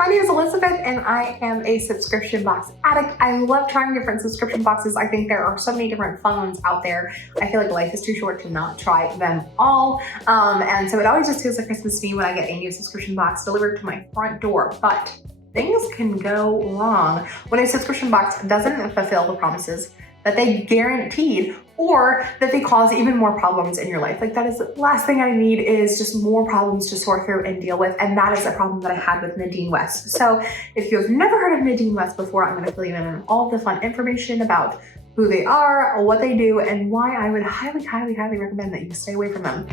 my name is Elizabeth and I am a subscription box addict. I love trying different subscription boxes. I think there are so many different fun ones out there. I feel like life is too short to not try them all. And so it always just feels like Christmas to me when I get a new subscription box delivered to my front door. But things can go wrong when a subscription box doesn't fulfill the promises that they guaranteed, or that they cause even more problems in your life. Like, that is the last thing I need, is just more problems to sort through and deal with. And that is a problem that I had with Nadine West. So if you've never heard of Nadine West before, I'm gonna fill you in on all the fun information about who they are, what they do, and why I would highly, highly, highly recommend that you stay away from them.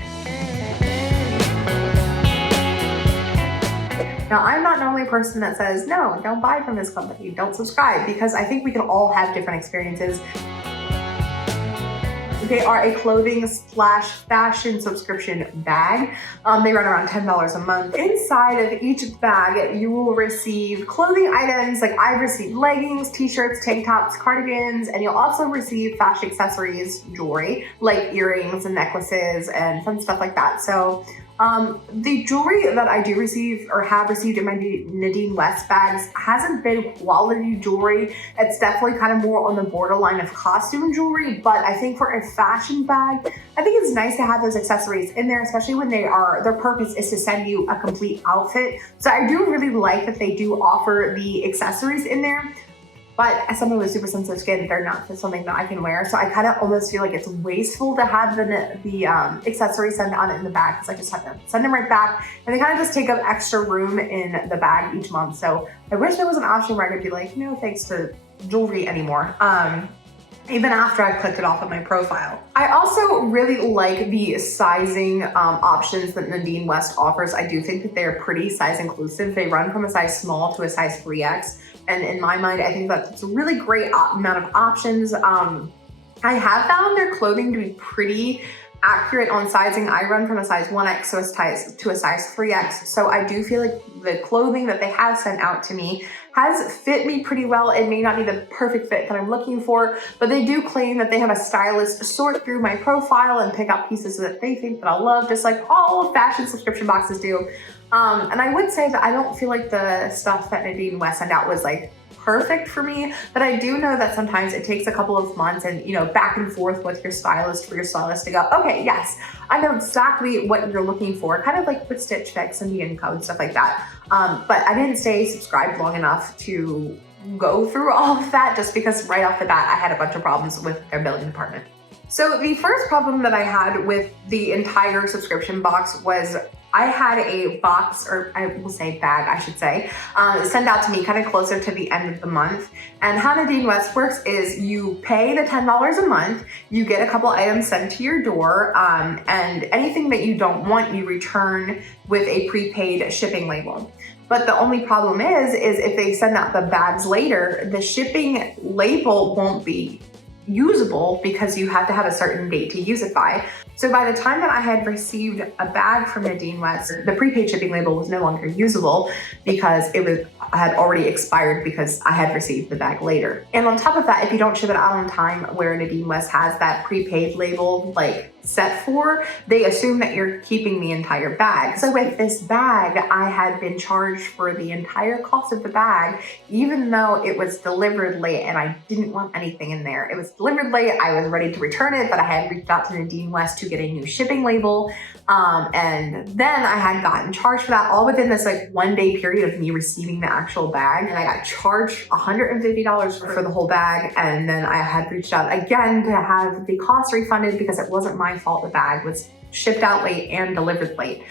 Now, I'm not normally a person that says, no, don't buy from this company, don't subscribe, because I think we can all have different experiences. They are a clothing/fashion subscription bag. They run around $10 a month. Inside of each bag, you will receive clothing items. Like, I've received leggings, t-shirts, tank tops, cardigans, and you'll also receive fashion accessories, jewelry, like earrings and necklaces and fun stuff like that. So the jewelry that I do receive or have received in my Nadine West bags hasn't been quality jewelry. It's definitely kind of more on the borderline of costume jewelry, but I think for a fashion bag, I think it's nice to have those accessories in there, especially when their purpose is to send you a complete outfit. So I do really like that they do offer the accessories in there. But as someone with super sensitive skin, they're not something that I can wear. So I kind of almost feel like it's wasteful to have the accessories sent on it in the bag, because I just have to send them right back. And they kind of just take up extra room in the bag each month. So I wish there was an option where I could be like, no thanks to jewelry anymore. Even after I clicked it off of my profile. I also really like the sizing options that Nadine West offers. I do think that they're pretty size inclusive. They run from a size small to a size 3X. And in my mind, I think that's a really great amount of options. I have found their clothing to be pretty accurate on sizing. I run from a size 1X to a size 3X. So I do feel like the clothing that they have sent out to me has fit me pretty well. It may not be the perfect fit that I'm looking for, but they do claim that they have a stylist sort through my profile and pick out pieces that they think that I'll love, just like all fashion subscription boxes do. And I would say that I don't feel like the stuff that Nadine West sent out was like perfect for me, but I do know that sometimes it takes a couple of months and, you know, back and forth with your stylist for your stylist to go, okay, yes, I know exactly what you're looking for, kind of like with Stitch Fix and the Encode and stuff like that. But I didn't stay subscribed long enough to go through all of that, just because right off the bat, I had a bunch of problems with their billing department. So the first problem that I had with the entire subscription box was I had a box, or I will say bag, I should say, sent out to me kind of closer to the end of the month. And how Nadine West works is you pay the $10 a month, you get a couple items sent to your door, and anything that you don't want, you return with a prepaid shipping label. But the only problem is if they send out the bags later, the shipping label won't be usable because you have to have a certain date to use it by. So by the time that I had received a bag from Nadine West, the prepaid shipping label was no longer usable because had already expired because I had received the bag later. And on top of that, if you don't ship it out on time where Nadine West has that prepaid label like set for, they assume that you're keeping the entire bag. So with this bag, I had been charged for the entire cost of the bag, even though it was delivered late and I didn't want anything in there. It was delivered late, I was ready to return it, but I had reached out to Nadine West to get a new shipping label. And then I had gotten charged for that all within this like 1 day period of me receiving the actual bag. And I got charged $150 for the whole bag. And then I had reached out again to have the cost refunded because it wasn't my fault. The bag was shipped out late and delivered late.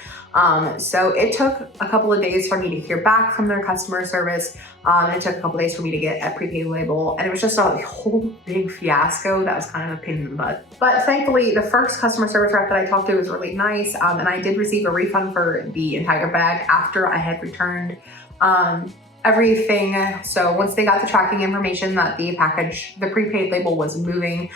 So it took a couple of days for me to hear back from their customer service. It took a couple of days for me to get a prepaid label, and it was just a whole big fiasco that was kind of a pain in the butt. But thankfully, the first customer service rep that I talked to was really nice, and I did receive a refund for the entire bag after I had returned everything. So once they got the tracking information that the package, the prepaid label was moving,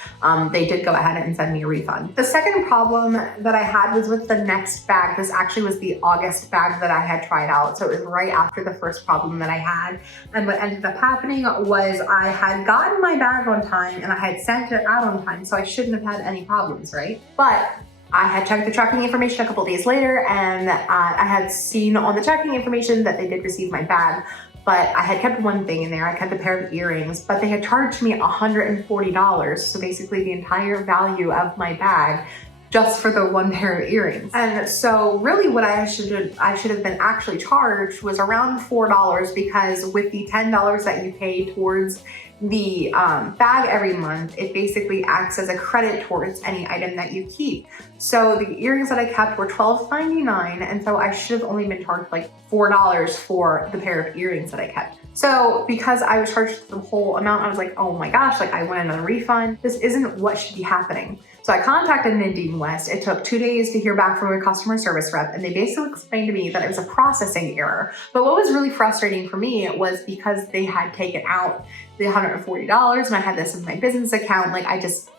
they did go ahead and send me a refund. The second problem that I had was with the next bag. This actually was the August bag that I had tried out. So it was right after the first problem that I had. And what ended up happening was I had gotten my bag on time and I had sent it out on time. So I shouldn't have had any problems, right? But I had checked the tracking information a couple days later, and I had seen on the tracking information that they did receive my bag, but I had kept one thing in there. I kept a pair of earrings, but they had charged me $140. So basically the entire value of my bag just for the one pair of earrings. And so really what I should have been actually charged was around $4, because with the $10 that you pay towards the bag every month, it basically acts as a credit towards any item that you keep. So the earrings that I kept were $12.99, and so I should have only been charged like $4 for the pair of earrings that I kept. So because I was charged the whole amount, I was like, oh my gosh, like I wanted a refund. This isn't what should be happening. So I contacted Nadine West. It took 2 days to hear back from a customer service rep, and they basically explained to me that it was a processing error. But what was really frustrating for me was because they had taken out the $140 and I had this in my business account, like I just,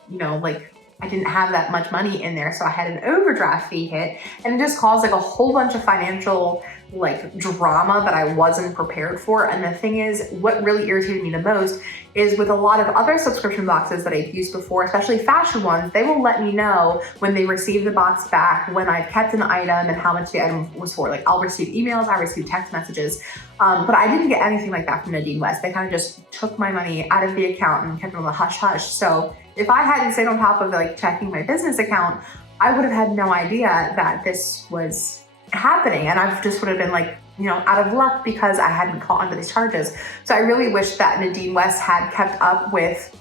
I didn't have that much money in there. So I had an overdraft fee hit, and it just caused like a whole bunch of financial drama that I wasn't prepared for. And the thing is, what really irritated me the most is with a lot of other subscription boxes that I've used before, especially fashion ones, they will let me know when they receive the box back, when I've kept an item and how much the item was for. Like I'll receive emails, I receive text messages, but I didn't get anything like that from Nadine West. They kind of just took my money out of the account and kept it on the hush hush. So if I hadn't stayed on top of checking my business account, I would have had no idea that this was happening. And I just would have been out of luck because I hadn't caught onto these charges. So I really wish that Nadine West had kept up with,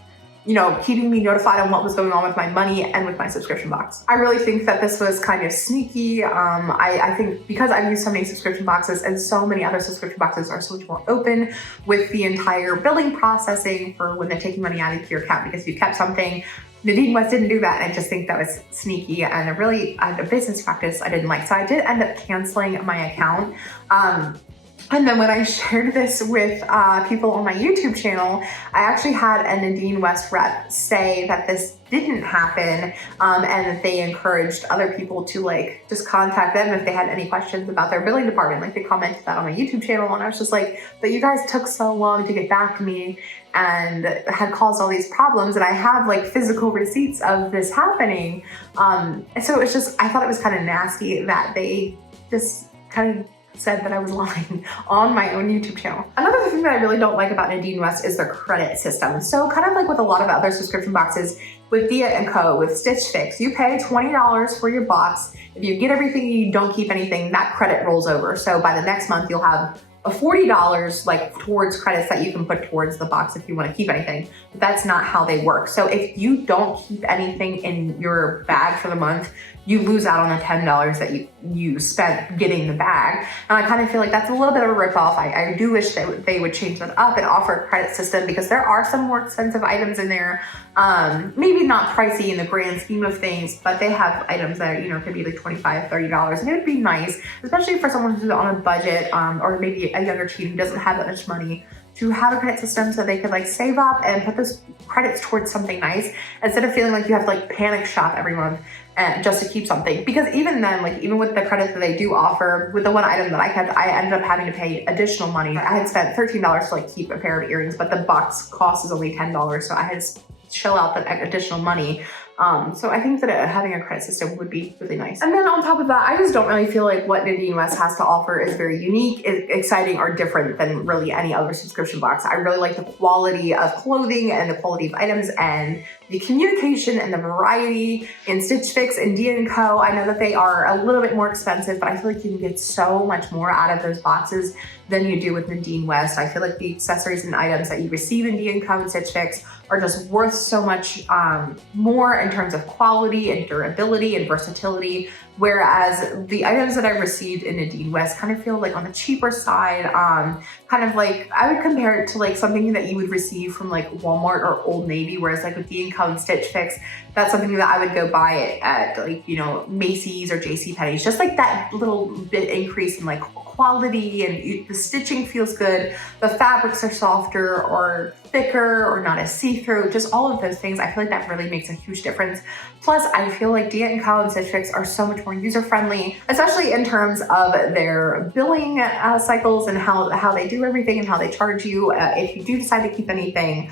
keeping me notified on what was going on with my money and with my subscription box. I really think that this was kind of sneaky. I think because I've used so many subscription boxes, and so many other subscription boxes are so much more open with the entire billing processing for when they're taking money out of your account because you kept something. Nadine West didn't do that, and I just think that was sneaky and a business practice I didn't like. So I did end up canceling my account. And then when I shared this with people on my YouTube channel, I actually had a Nadine West rep say that this didn't happen, and that they encouraged other people to just contact them if they had any questions about their billing department. They commented that on my YouTube channel, and I was just like, but you guys took so long to get back to me and had caused all these problems, and I have physical receipts of this happening. And so it's just, I thought it was kind of nasty that they just kind of said that I was lying on my own YouTube channel. Another thing that I really don't like about Nadine West is their credit system. So kind of like with a lot of other subscription boxes, with Dia & Co, with Stitch Fix, you pay $20 for your box. If you get everything and you don't keep anything, that credit rolls over. So by the next month, you'll have a $40 towards credits that you can put towards the box if you want to keep anything. But that's not how they work. So if you don't keep anything in your bag for the month, you lose out on the $10 that you spent getting the bag. And I kind of feel like that's a little bit of a ripoff. I do wish they would change that up and offer a credit system, because there are some more expensive items in there. Maybe not pricey in the grand scheme of things, but they have items that could be $25, $30, and it would be nice, especially for someone who's on a budget, or maybe a younger teen who doesn't have that much money, to have a credit system so they could save up and put those credits towards something nice, instead of feeling like you have to panic shop every month and just to keep something. Because even then, even with the credits that they do offer, with the one item that I kept, I ended up having to pay additional money. I had spent $13 to keep a pair of earrings, but the box cost is only $10, so I had to shell out that additional money. So I think that having a credit system would be really nice. And then on top of that, I just don't really feel like what Nadine West has to offer is very unique, exciting, or different than really any other subscription box. I really like the quality of clothing and the quality of items and the communication and the variety in Stitch Fix and Dia & Co. I know that they are a little bit more expensive, but I feel like you can get so much more out of those boxes than you do with Nadine West. I feel like the accessories and items that you receive in Dia & Co and Stitch Fix are just worth so much more in terms of quality and durability and versatility, whereas the items that I received in Nadine West kind of feel on the cheaper side. I would compare it to something that you would receive from Walmart or Old Navy, whereas with Dia & Co and Stitch Fix, that's something that I would go buy it at Macy's or JCPenney's, just that little bit increase in quality, and the stitching feels good, the fabrics are softer or thicker or not as see-through, just all of those things. I feel like that really makes a huge difference. Plus, I feel like Diet & Co. and Stitch Fix are so much more user-friendly, especially in terms of their billing cycles and how they do everything and how they charge you. If you do decide to keep anything,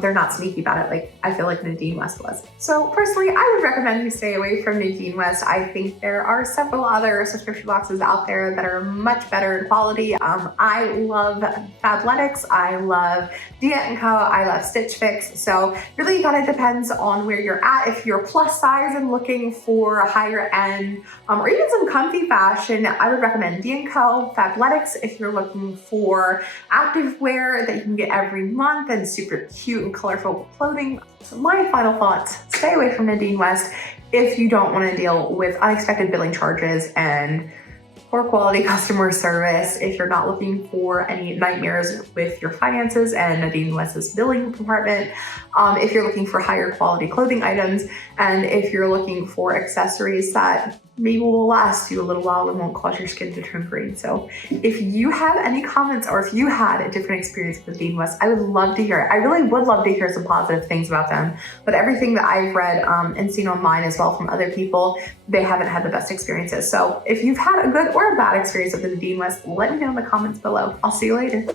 they're not sneaky about it like I feel like Nadine West was. So personally, I would recommend you stay away from Nadine West. I think there are several other subscription boxes out there that are much better in quality. I love Fabletics, I love Diet & Co, I love Stitch Fix. So really it kind of depends on where you're at. If you're plus size and looking for a higher end or even some comfy fashion, I would recommend Diet & Co, Fabletics if you're looking for active wear that you can get every month and super cute and colorful clothing. So my final thoughts, stay away from Nadine West if you don't want to deal with unexpected billing charges and poor quality customer service. If you're not looking for any nightmares with your finances and Nadine West's billing department, if you're looking for higher quality clothing items, and if you're looking for accessories that maybe will last you a little while and won't cause your skin to turn green. So if you have any comments or if you had a different experience with Nadine West, I would love to hear it. I really would love to hear some positive things about them, but everything that I've read and seen online as well from other people, they haven't had the best experiences. So if you've had a good or a bad experience with the Nadine West, let me know in the comments below. I'll see you later.